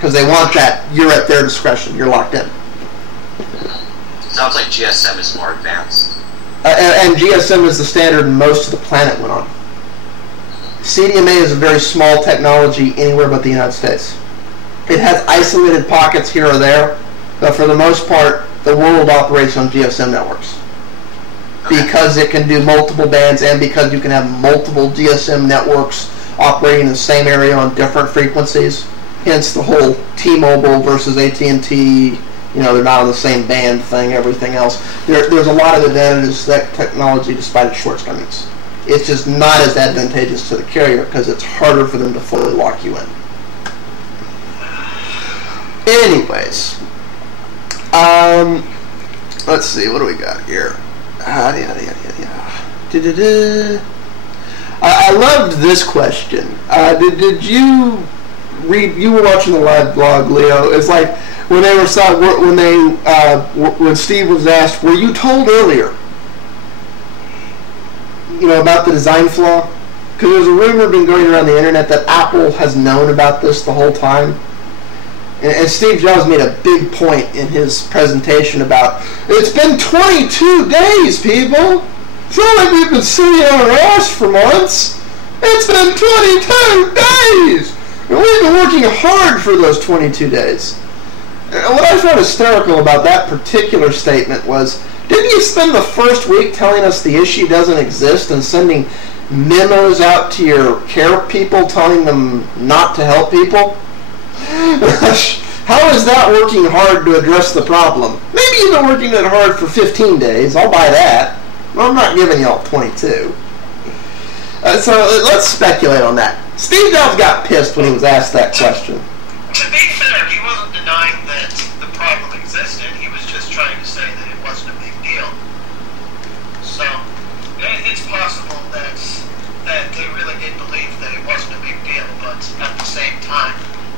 because they want that. You're at their discretion. You're locked in. Sounds like GSM is more advanced. And GSM is the standard most of the planet went on. CDMA is a very small technology anywhere but the United States. It has isolated pockets here or there, but for the most part, the world operates on GSM networks. Okay. Because it can do multiple bands and because you can have multiple GSM networks operating in the same area on different frequencies. Hence the whole T-Mobile versus AT&T, they're not on the same band thing, everything else. There's a lot of advantages to that technology despite its shortcomings. It's just not as advantageous to the carrier because it's harder for them to fully lock you in. Anyways, let's see, what do we got here? I loved this question. Did you read? You were watching the live blog, Leo. It's like when Steve was asked, "Were you told earlier, about the design flaw?" Because there's a rumor been going around the internet that Apple has known about this the whole time. And Steve Jobs made a big point in his presentation about, it's been 22 days, people. It's not like we've been sitting on our ass for months. It's been 22 days. And we've been working hard for those 22 days. And what I found hysterical about that particular statement was, didn't you spend the first week telling us the issue doesn't exist and sending memos out to your care people telling them not to help people? How is that working hard to address the problem? Maybe you've been working it hard for 15 days. I'll buy that. I'm not giving y'all 22. So let's speculate on that. Steve Jobs got pissed when he was asked that question. To be fair, he wasn't denying that the problem existed. He was just trying to say that it wasn't a big deal. So it's possible that they really did believe that it wasn't a big deal, but at the same time,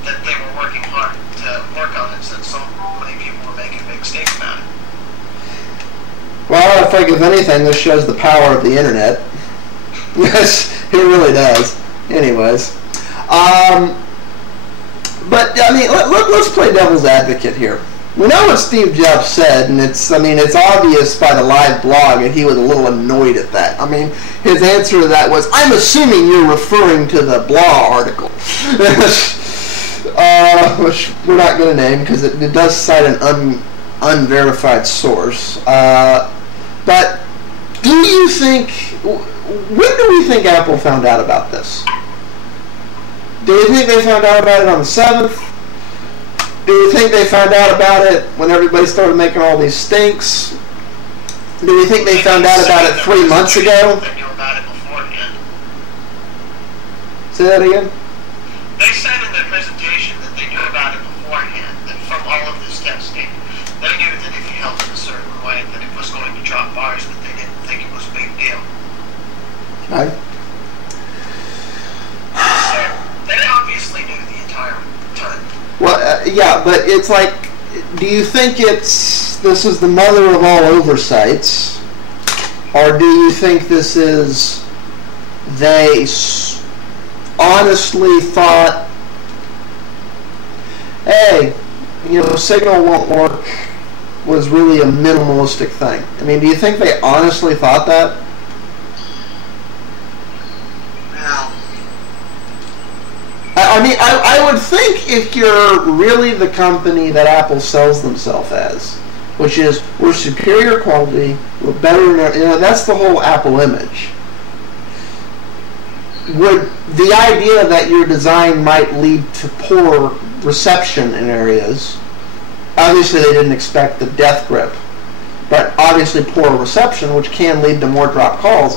that they were working hard to work on it since so many people were making big mistakes about it. Well, I think if anything, this shows the power of the internet. Yes, it really does. Anyways. But, let's play devil's advocate here. We know what Steve Jobs said, and it's obvious by the live blog that he was a little annoyed at that. His answer to that was, I'm assuming you're referring to the blah article. Which we're not going to name because it does cite an unverified source. But do you think, when do we think Apple found out about this? Do you think they found out about it on the 7th? Do you think they found out about it when everybody started making all these stinks? Do you think they found out about it 3 months ago? They knew about it beforehand. Say that again? They said in their presentation that they knew about it beforehand, that from all of this testing, they knew that if you held it a certain way, that it was going to drop bars, but they didn't think it was a big deal. Okay. So, they obviously knew the entire time. Well, yeah, but it's like, do you think this is the mother of all oversights, or do you think this is they honestly thought, hey, Signal won't work, was really a minimalistic thing? Do you think they honestly thought that? No. I would think if you're really the company that Apple sells themselves as, which is, we're superior quality, we're better than, that's the whole Apple image. Would the idea that your design might lead to poor reception in areas, obviously they didn't expect the death grip, but obviously poor reception, which can lead to more dropped calls.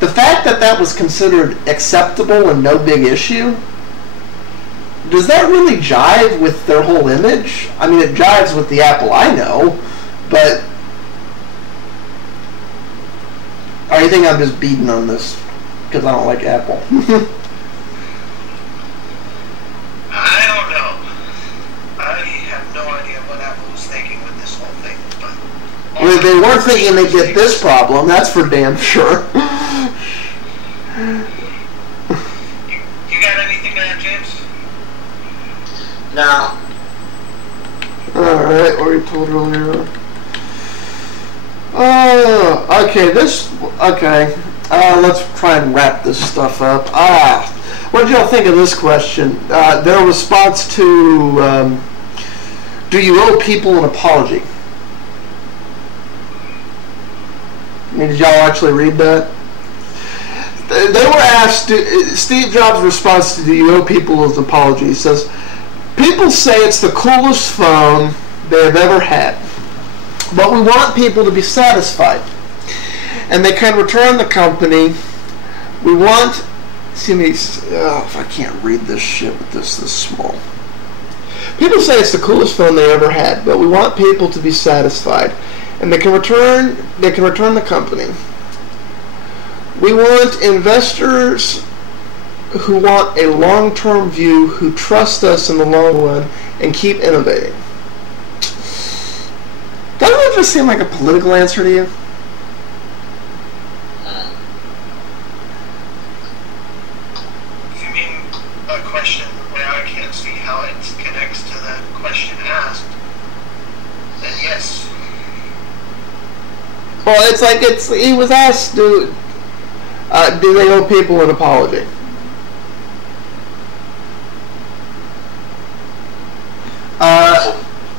The fact that that was considered acceptable and no big issue, does that really jive with their whole image? It jives with the Apple I know, but or you think I'm just beating on this because I don't like Apple? I don't know. I have no idea what Apple was thinking with this whole thing. But they weren't thinking they'd get this problem, that's for damn sure. You got anything to add, James? No. Alright, what we told earlier. Okay, let's try and wrap this stuff up. What did y'all think of this question? Their response to, do you owe people an apology? Did y'all actually read that? They were asked, Steve Jobs' response to do you owe people an apology? He says, people say it's the coolest phone they have ever had, but we want people to be satisfied. And they can return the company. We want, if I can't read this shit with this small. People say it's the coolest phone they ever had, but we want people to be satisfied. And they can return the company. We want investors who want a long-term view, who trust us in the long run, and keep innovating. Doesn't it just seem like a political answer to you? You mean a question where I can't see how it connects to the question asked? Then yes. Well, it's like he was asked, do they owe people an apology?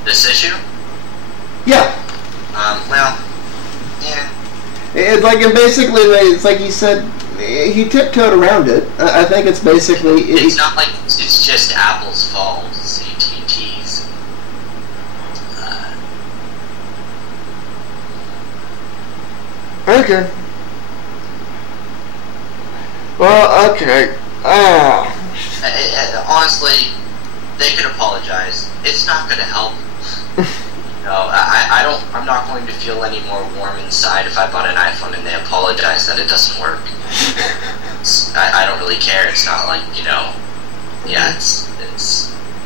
This issue? Yeah. Well, yeah. It's like he said, he tiptoed around it. I think it's basically... It's not like it's just Apple's fault. It's AT&T's. Okay. Well, okay. Honestly, they could apologize. It's not going to help. I'm not going to feel any more warm inside if I bought an iPhone and they apologize that it doesn't work. I don't really care. It's not like, it's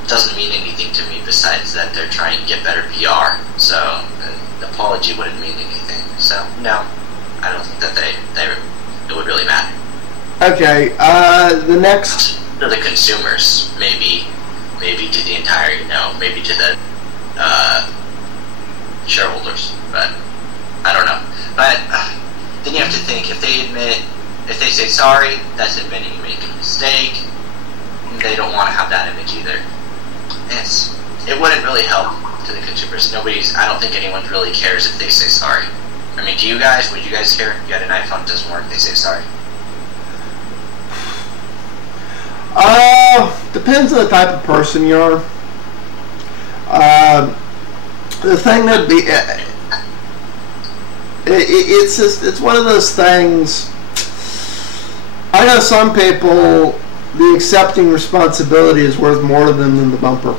doesn't mean anything to me besides that they're trying to get better PR. So the apology wouldn't mean anything. So no, I don't think that it would really matter. Okay, the next... To the consumers, maybe to the entire, maybe to the shareholders, but I don't know. But then you have to think, if they say sorry, that's admitting you make a mistake. They don't want to have that image either. It wouldn't really help to the consumers. I don't think anyone really cares if they say sorry. I mean, would you guys care if you had an iPhone that doesn't work, they say sorry? Depends on the type of person you are. The thing that'd be, it's one of those things. I know some people, the accepting responsibility is worth more to them than the bumper.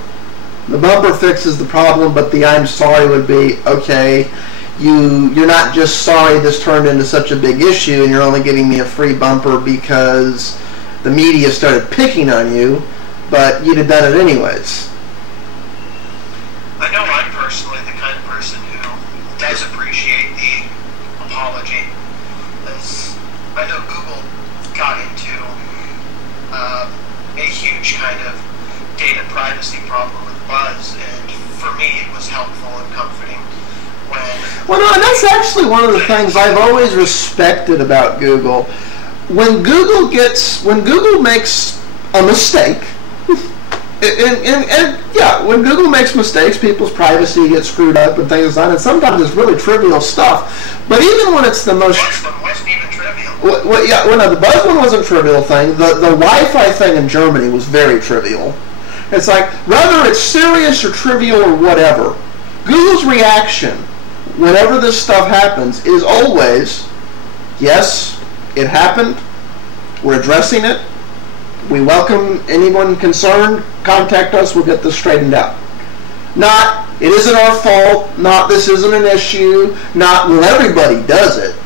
The bumper fixes the problem, but the I'm sorry would be, okay, you're not just sorry this turned into such a big issue and you're only giving me a free bumper because the media started picking on you, but you'd have done it anyways. I know I'm personally the kind of person who does appreciate the apology. As I know Google got into a huge kind of data privacy problem with Buzz, and for me it was helpful and comforting when... Well, no, and that's actually one of the things I've always respected about Google. When Google makes a mistake, when Google makes mistakes, people's privacy gets screwed up and things like that, and sometimes it's really trivial stuff. But even when it's the most... The Buzz one wasn't even trivial. The Buzz one wasn't a trivial thing. The Wi-Fi thing in Germany was very trivial. It's like, whether it's serious or trivial or whatever, Google's reaction whenever this stuff happens is always, yes, it happened, we're addressing it, we welcome anyone concerned, contact us, we'll get this straightened out. Not, it isn't our fault, not, this isn't an issue, not, well, everybody does it.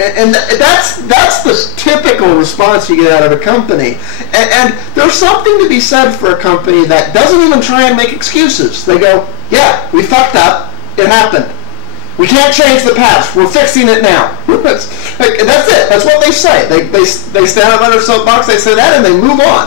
And that's the typical response you get out of a company. And there's something to be said for a company that doesn't even try and make excuses. They go, yeah, we fucked up, it happened. We can't change the past. We're fixing it now. That's it. That's what they say. They stand up on their soapbox, they say that, and they move on.